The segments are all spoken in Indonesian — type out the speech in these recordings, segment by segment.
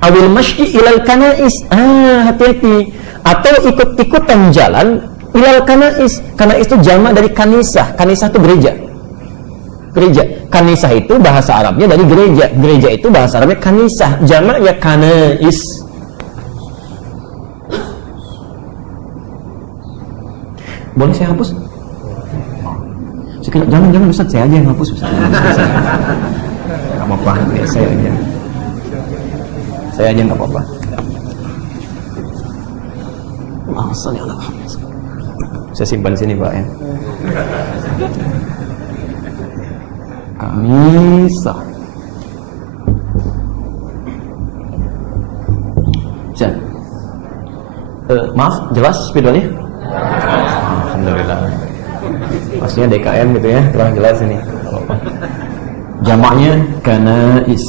Awil masyi ilal kanais. Hati-hati. Atau ikut-ikutan jalan ilal kanais. Kanais itu jamak dari kanisah. Kanisah itu gereja. Gereja. Kanisah itu bahasa Arabnya dari gereja. Gereja itu bahasa Arabnya kanisah. Jamaknya kanais. Boleh saya hapus? Jangan Ustaz, saya aja yang hapus Ustaz. Gak apa-apa, saya aja. Saya aja gak apa-apa. Saya simpan sini Pak ya. Kanisa. Maaf, jelas spidolnya? Alhamdulillah. Maksudnya DKM gitu ya, kurang jelas ini. Jamaknya kanais.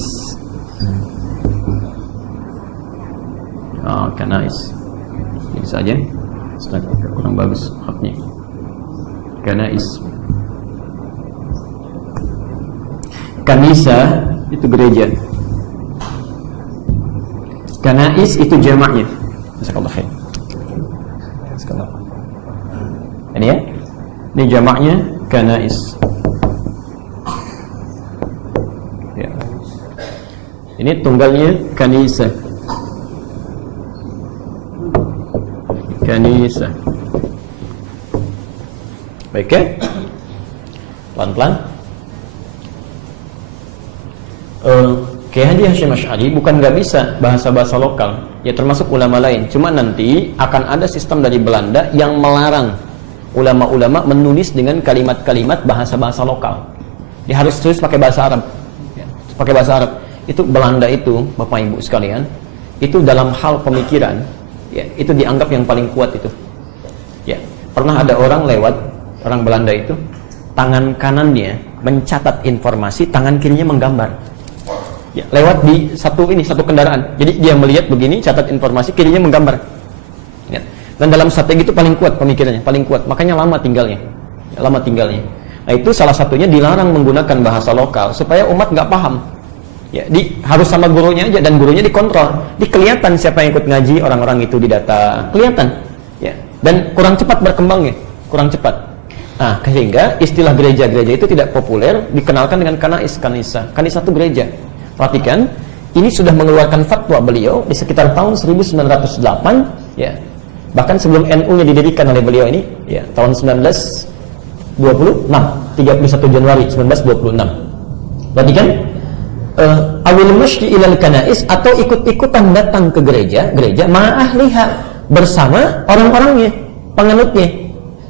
Kanais. Ini saja. Kurang bagus haknya. Kanais. Kanisa itu gereja. Kanais itu jamaknya. Jazakallahu khair. Ini ya. Ini jamaknya kanais. Ya. Ini tunggalnya kanisa. Kanisa. Baik ya? Pelan-pelan. Kiai Haji Hasyim Asy'ari bukan nggak bisa bahasa-bahasa lokal, ya termasuk ulama lain. Cuma nanti akan ada sistem dari Belanda yang melarang ulama-ulama menulis dengan kalimat-kalimat bahasa-bahasa lokal. Dia harus tulis pakai bahasa Arab. Ya, pakai bahasa Arab. Itu Belanda itu, Bapak Ibu sekalian, itu dalam hal pemikiran, ya, itu dianggap yang paling kuat itu. Ya, pernah ada orang lewat, orang Belanda itu, tangan kanannya mencatat informasi, tangan kirinya menggambar. Ya, lewat di satu kendaraan. Jadi dia melihat begini, catat informasi, kirinya menggambar. Ya. Dan dalam strategi itu paling kuat pemikirannya, paling kuat. Makanya lama tinggalnya. Ya, lama tinggalnya. Nah, itu salah satunya dilarang menggunakan bahasa lokal supaya umat nggak paham. Ya, harus sama gurunya aja, dan gurunya dikontrol. Kelihatan siapa yang ikut ngaji, orang-orang itu didata. Kelihatan. Ya. Dan kurang cepat berkembangnya, kurang cepat. Nah, sehingga istilah gereja-gereja itu tidak populer, dikenalkan dengan kanais, kanisa. Kanisa itu gereja. Perhatikan, ini sudah mengeluarkan fatwa beliau di sekitar tahun 1908, ya. Bahkan sebelum NU-nya didirikan oleh beliau ini, ya, tahun 1926, 31 Januari 1926. Perhatikan, awil masyi ilal kanais, atau ikut-ikutan datang ke gereja ma'ahliha, bersama orang-orangnya, penganutnya.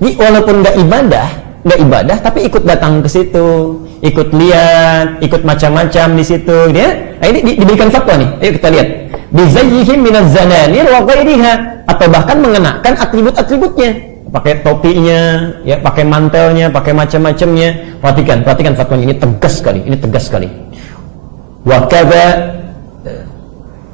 Jadi walaupun nggak ibadah, tapi ikut datang ke situ, ikut lihat, ikut macam-macam di situ, ya. Nah, ini diberikan fatwa nih. Ayo kita lihat. Bizayyihim minaz zananir wa ghairiha, atau bahkan mengenakan atribut-atributnya, pakai topinya, ya, pakai mantelnya, pakai macam-macamnya. Perhatikan fatwanya, ini tegas sekali.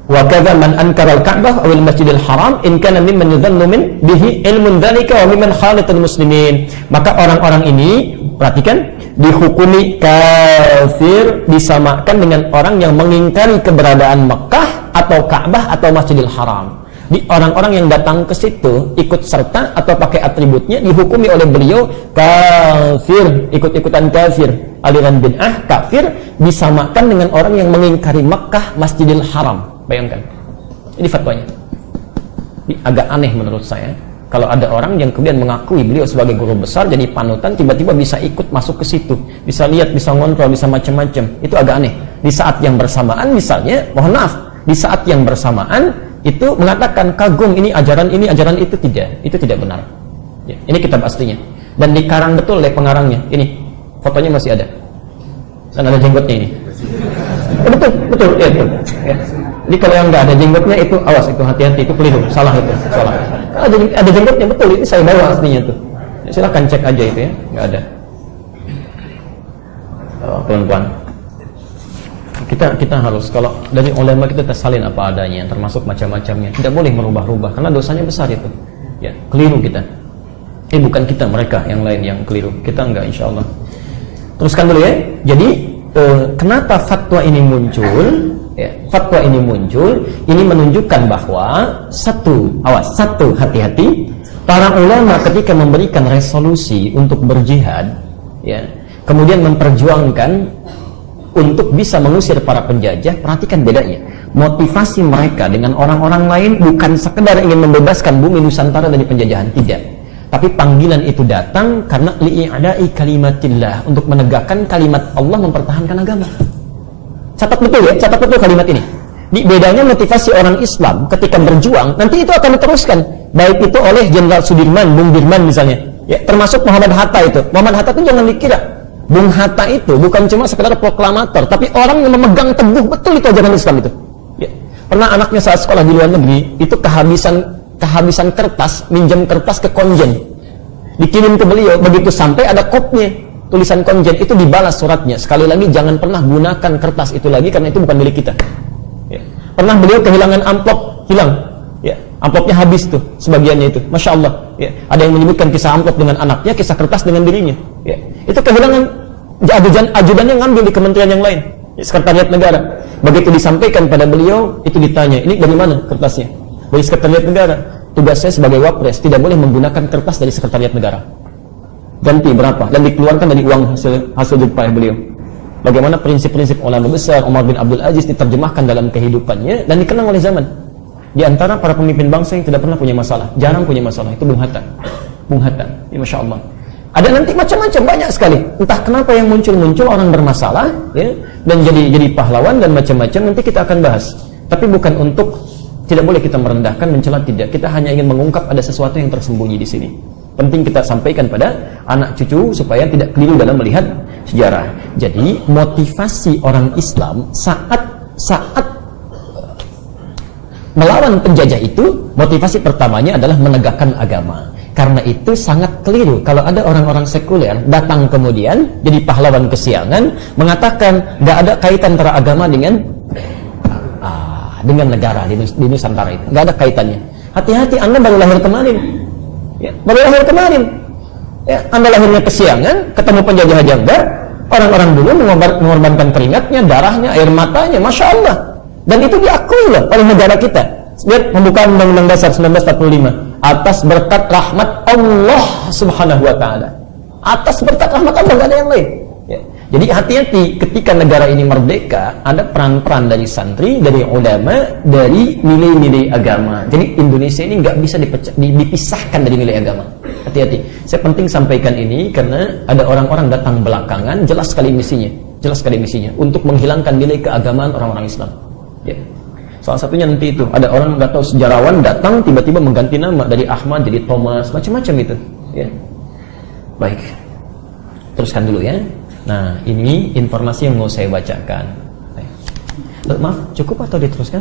Wa kadza man ankara al-Ka'bah aw al-Masjidil Haram in kana mimman yadhannu min bihi ilmun dzalika wa mimman khalatal muslimin. Maka orang-orang ini, perhatikan, dihukumi kafir, disamakan dengan orang yang mengingkari keberadaan Mekah atau Ka'bah atau Masjidil Haram. Di orang-orang yang datang ke situ ikut serta atau pakai atributnya dihukumi oleh beliau kafir, ikut-ikutan kafir, aliran bid'ah, kafir, disamakan dengan orang yang mengingkari Mekah, Masjidil Haram. Bayangkan, ini fatwanya. Ini agak aneh menurut saya. Kalau ada orang yang kemudian mengakui beliau sebagai guru besar, jadi panutan, tiba-tiba bisa ikut masuk ke situ, bisa lihat, bisa ngontrol, bisa macam-macam. Itu agak aneh. Di saat yang bersamaan, misalnya, mohon maaf, di saat yang bersamaan itu mengatakan kagum ini ajaran itu tidak benar. Ya, ini kitab aslinya. Dan dikarang betul oleh pengarangnya. Ini fotonya masih ada. Dan ada jenggotnya ini. Betul. Ya, betul. Ya. Jadi kalau yang nggak ada jenggotnya itu awas, itu hati-hati, itu keliru, salah. Kalau ada jenggotnya betul, ini saya bawa aslinya tuh. Ya, silakan cek aja itu ya, nggak ada. Pelan-pelan. Kita harus, kalau dari ulama kita tersalin apa adanya, termasuk macam-macamnya. Tidak boleh merubah-rubah karena dosanya besar itu. Ya, keliru kita. Bukan kita, mereka yang lain yang keliru. Kita enggak, insya Allah. Teruskan dulu ya. Jadi kenapa fatwa ini muncul? Ya, fatwa ini muncul, ini menunjukkan bahwa satu, hati-hati, para ulama ketika memberikan resolusi untuk berjihad, ya, kemudian memperjuangkan untuk bisa mengusir para penjajah, perhatikan bedanya. Motivasi mereka dengan orang-orang lain bukan sekedar ingin membebaskan bumi Nusantara dari penjajahan, tidak. Tapi panggilan itu datang karena li'a'da'i kalimatillah, untuk menegakkan kalimat Allah, mempertahankan agama. Catat betul ya, catat betul kalimat ini. Di bedanya motivasi orang Islam ketika berjuang, nanti itu akan diteruskan, baik itu oleh Jenderal Sudirman, Bung Dirman misalnya, ya, termasuk Muhammad Hatta itu. Muhammad Hatta itu jangan dikira, Bung Hatta itu bukan cuma sekedar proklamator, tapi orang yang memegang teguh betul itu ajaran Islam itu. Ya. Pernah anaknya saat sekolah di luar negeri itu kehabisan kertas, minjam kertas ke konjen, dikirim ke beliau, begitu sampai ada kopnya, tulisan konjen, itu dibalas suratnya. Sekali lagi, jangan pernah gunakan kertas itu lagi karena itu bukan milik kita. Ya. Pernah beliau kehilangan amplop, hilang. Ya. Amplopnya habis tuh, sebagiannya itu. Masya Allah. Ya. Ada yang menyebutkan kisah amplop dengan anaknya, kisah kertas dengan dirinya. Ya. Itu kehilangan, ajudannya ngambil di kementerian yang lain, ya, Sekretariat Negara. Begitu disampaikan pada beliau, itu ditanya, ini dari mana kertasnya? Dari Sekretariat Negara. Tugas saya sebagai wapres tidak boleh menggunakan kertas dari Sekretariat Negara. Ganti berapa? Dan dikeluarkan dari uang hasil jeripayah beliau. Bagaimana prinsip-prinsip ulama besar Umar bin Abdul Aziz diterjemahkan dalam kehidupannya dan dikenang oleh zaman. Di antara para pemimpin bangsa yang tidak pernah punya masalah, jarang punya masalah, itu Bung Hatta. Bung Hatta, ya, Masya Allah. Ada nanti macam-macam, banyak sekali. Entah kenapa yang muncul-muncul orang bermasalah, ya, dan jadi pahlawan dan macam-macam. Nanti kita akan bahas. Tapi bukan untuk, tidak boleh kita merendahkan, mencela, tidak. Kita hanya ingin mengungkap ada sesuatu yang tersembunyi di sini. Penting kita sampaikan pada anak cucu supaya tidak keliru dalam melihat sejarah. Jadi motivasi orang Islam saat melawan penjajah itu, motivasi pertamanya adalah menegakkan agama. Karena itu sangat keliru kalau ada orang-orang sekuler datang kemudian jadi pahlawan kesiangan, mengatakan nggak ada kaitan antara agama dengan negara di Nusantara itu, nggak ada kaitannya. Hati-hati, Anda baru lahir kemarin. Ya, baru lahir kemarin, ya, Anda lahirnya kesiangan, ketemu penjajah jangga, orang-orang dulu mengorbankan keringatnya, darahnya, air matanya, Masya Allah, dan itu diakui loh oleh negara kita. Lihat pembukaan Undang-Undang Dasar 1945, atas berkat rahmat Allah Subhanahu Wa Taala, atas berkat rahmat Allah, nggak ada yang lain. Ya. Jadi hati-hati ketika negara ini merdeka, ada peran-peran dari santri, dari ulama, dari nilai-nilai agama. Jadi Indonesia ini nggak bisa dipisahkan dari nilai agama. Hati-hati. Saya penting sampaikan ini karena ada orang-orang datang belakangan, jelas sekali misinya, untuk menghilangkan nilai keagamaan orang-orang Islam. Ya. Salah satunya nanti itu, ada orang nggak tahu, sejarawan datang tiba-tiba mengganti nama dari Ahmad jadi Thomas, macam-macam itu. Ya. Baik, teruskan dulu ya. Nah, ini informasi yang mau saya bacakan. Maaf, cukup atau diteruskan?